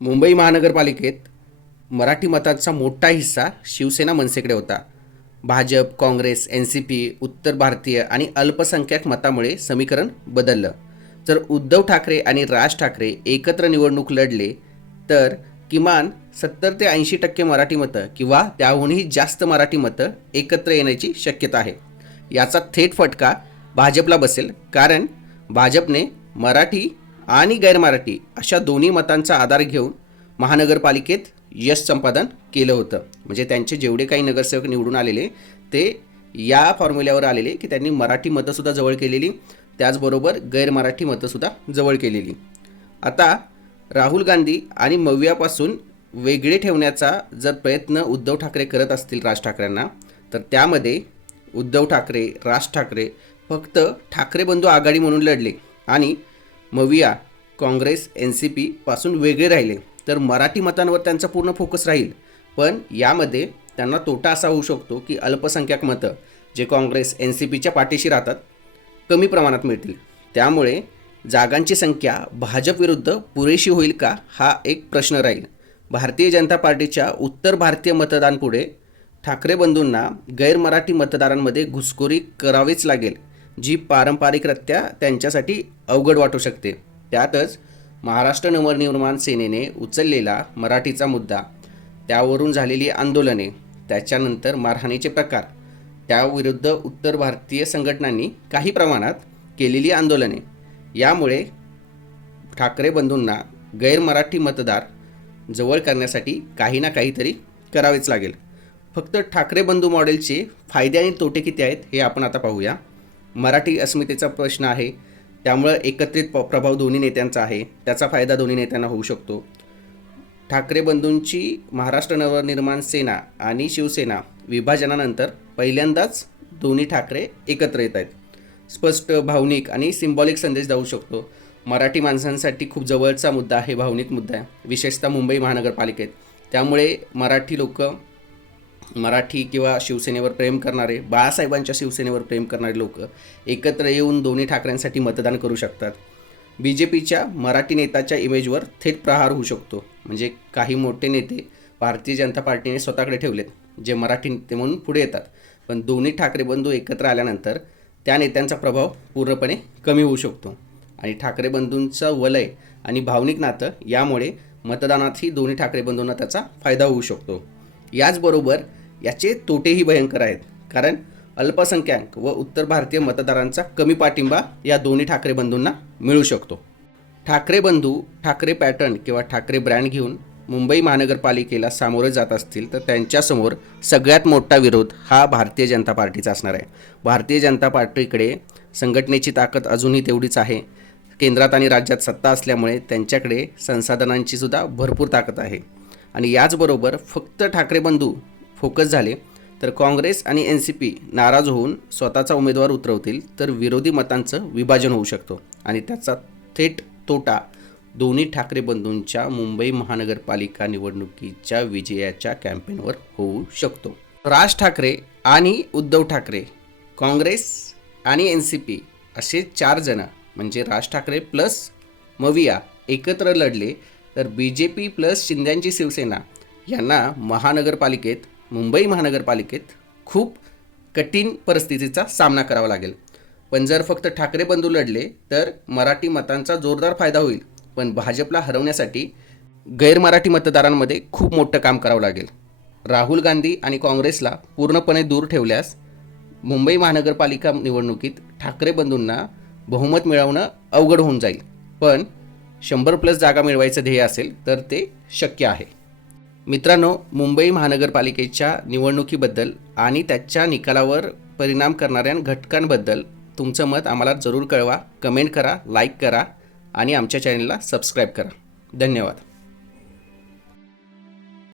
मुंबई महानगरपालिकेत मराठी मतांचा मोठा हिस्सा शिवसेना मनसेकडे होता. Bhajap Congress N C P उत्तर भारतीय आणि अल्पसंख्याक मतामुळे समीकरण बदललं. जर उद्धव ठाकरे आणि राज ठाकरे एकत्र निवडणूक लढले तर किमान सत्तर ते ऐंशी टक्के मराठी मतं किंवा त्याहूनही जास्त मराठी मतं एकत्र येण्याची शक्यता आहे. याचा थेट फटका भाजपला बसेल कारण भाजपने मराठी आणि गैरमराठी अशा दोन्ही मतांचा आधार घेऊन महानगरपालिकेत यश संपादन केलं होतं. म्हणजे त्यांचे जेवढे काही नगरसेवक निवडून आलेले ते या फॉर्म्युल्यावर आलेले की त्यांनी मराठी मतंसुद्धा जवळ केलेली त्याचबरोबर गैरमराठी मतंसुद्धा जवळ केलेली. आता राहुल गांधी आणि मव्यापासून वेगळे ठेवण्याचा जर प्रयत्न उद्धव ठाकरे करत असतील राज ठाकरेंना तर त्यामध्ये उद्धव ठाकरे राज ठाकरे फक्त ठाकरे बंधू आघाडी म्हणून लढले आणि मविया काँग्रेस एन सी पी पासून वेगळे राहिले. तर मराठी मतांवर त्यांचा पूर्ण फोकस राहील. पण यामध्ये त्यांना तोटा असा होऊ शकतो की अल्पसंख्याक मतं जे काँग्रेस एन सी पीच्या पाठीशी राहतात कमी प्रमाणात मिळतील. त्यामुळे जागांची संख्या भाजप विरुद्ध पुरेशी होईल का हा एक प्रश्न राहील. भारतीय जनता पार्टीच्या उत्तर भारतीय मतदानपुढे ठाकरे बंधूंना गैरमराठी मतदारांमध्ये घुसखोरी करावीच लागेल. जी पारंपरिकरित्या त्यांच्यासाठी अवघड वाटू शकते. त्यातच महाराष्ट्र नवनिर्माण सेनेने उचललेला मराठीचा मुद्दा त्यावरून झालेली आंदोलने त्याच्यानंतर मारहाणीचे प्रकार त्याविरुद्ध उत्तर भारतीय संघटनांनी काही प्रमाणात केलेली आंदोलने यामुळे ठाकरे बंधूंना गैरमराठी मतदार जवळ करण्यासाठी काही ना काहीतरी करावेच लागेल. फक्त ठाकरे बंधू मॉडेलचे फायदे आणि तोटे किती आहेत हे आपण आता पाहूया. मराठी अस्मितेचा प्रश्न आहे. त्यामुळं एकत्रित प प्रभाव दोन्ही नेत्यांचा आहे. त्याचा फायदा दोन्ही नेत्यांना होऊ शकतो. ठाकरे बंधूंची महाराष्ट्र नवनिर्माण सेना आणि शिवसेना विभाजनानंतर पहिल्यांदाच दोन्ही ठाकरे एकत्र येत आहेत. स्पष्ट भावनिक आणि सिम्बॉलिक संदेश जाऊ शकतो. मराठी माणसांसाठी खूप जवळचा मुद्दा आहे भावनिक मुद्दा आहे. विशेषतः मुंबई महानगरपालिकेत. त्यामुळे मराठी लोक मराठी किंवा शिवसेनेवर प्रेम करणारे बाळासाहेबांच्या शिवसेनेवर प्रेम करणारे लोक एकत्र येऊन दोन्ही ठाकरेंसाठी मतदान करू शकतात. बी जे पीच्या मराठी नेत्याच्या इमेजवर थेट प्रहार होऊ शकतो. म्हणजे काही मोठे नेते भारतीय जनता पार्टीने स्वतःकडे ठेवलेत जे मराठी नेते म्हणून पुढे येतात. पण दोन्ही ठाकरे बंधू एकत्र आल्यानंतर त्या नेत्यांचा प्रभाव पूर्णपणे कमी होऊ शकतो. आणि ठाकरे बंधूंचं वलय आणि भावनिक नातं यामुळे मतदानातही दोन्ही ठाकरे बंधूंना त्याचा फायदा होऊ शकतो. याचबरोबर याचे तोटेही भयंकर आहेत. कारण अल्पसंख्याक व उत्तर भारतीय मतदारांचा कमी पाठिंबा या दोन्ही ठाकरे बंधूंना मिळू शकतो. ठाकरे बंधू ठाकरे पॅटर्न किंवा ठाकरे ब्रँड घेऊन मुंबई महानगरपालिकेला सामोरे जात असतील तर त्यांच्यासमोर सगळ्यात मोठा विरोध हा भारतीय जनता पार्टीचा असणार आहे. भारतीय जनता पार्टीकडे संघटनेची ताकद अजूनही तेवढीच आहे. केंद्रात आणि राज्यात सत्ता असल्यामुळे त्यांच्याकडे संसाधनांची सुद्धा भरपूर ताकद आहे. आणि याचबरोबर फक्त ठाकरे बंधू फोकस झाले तर काँग्रेस आणि एन सी पी नाराज होऊन स्वतःचा उमेदवार उतरवतील तर विरोधी मतांचं विभाजन होऊ शकतो. आणि त्याचा थेट तोटा दोन्ही ठाकरे बंधूंच्या मुंबई महानगरपालिका निवडणुकीच्या विजयाच्या कॅम्पेनवर होऊ शकतो. राज ठाकरे आणि उद्धव ठाकरे काँग्रेस आणि एन सी पी असे चार जण म्हणजे राज ठाकरे प्लस मविया एकत्र लढले तर B J P plus शिंद्यांची Shiv Sena यांना महानगरपालिकेत मुंबई महानगरपालिकेत खूप कठीण परिस्थितीचा सामना करावा लागेल. पण जर फक्त ठाकरे बंधू लढले तर मराठी मतांचा जोरदार फायदा होईल. पण भाजपला हरवण्यासाठी गैरमराठी मतदारांमध्ये खूप मोठं काम करावं लागेल. राहुल गांधी आणि काँग्रेसला पूर्णपणे दूर ठेवल्यास मुंबई महानगरपालिका निवडणुकीत ठाकरे बंधूंना बहुमत मिळवणं अवघड होऊन जाईल. पण शंभर प्लस जागा मिळवायचं ध्येय असेल तर ते शक्य आहे. मित्रांनो मुंबई महानगरपालिकेच्या निवडणुकीबद्दल आणि त्याच्या निकालावर परिणाम करणाऱ्या घटकांबद्दल तुमचं मत आम्हाला जरूर कळवा. कमेंट करा लाईक करा आणि आमच्या चॅनलला सबस्क्राईब करा. धन्यवाद.